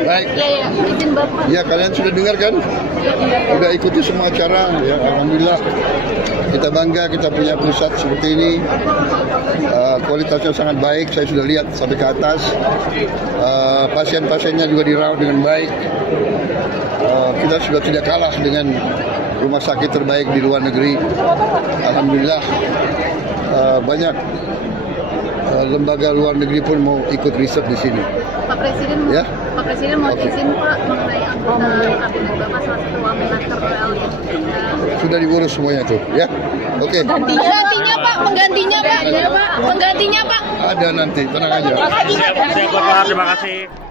Baik. Ya, izin Bapak. Ya, kalian sudah dengar kan? Sudah ikuti semua acara. Ya, alhamdulillah. Kita bangga kita punya pusat seperti ini. Kualitasnya sangat baik. Saya sudah lihat sampai ke atas. Pasien-pasiennya juga dirawat dengan baik. Kita sudah tidak kalah dengan rumah sakit terbaik di luar negeri. Alhamdulillah. Banyak lembaga luar negeri pun mau ikut riset di sini. Pak Presiden, Ya? Pak Presiden mau izin Pak mengenai anggota kabinet Bapak salah satu Wamenaker yang Sudah diurus semuanya tuh, ya. Oke. Penggantinya Pak, penggantinya Pak, penggantinya Pak. Ada nanti, tenang aja. Siap, Bapak. Terima kasih.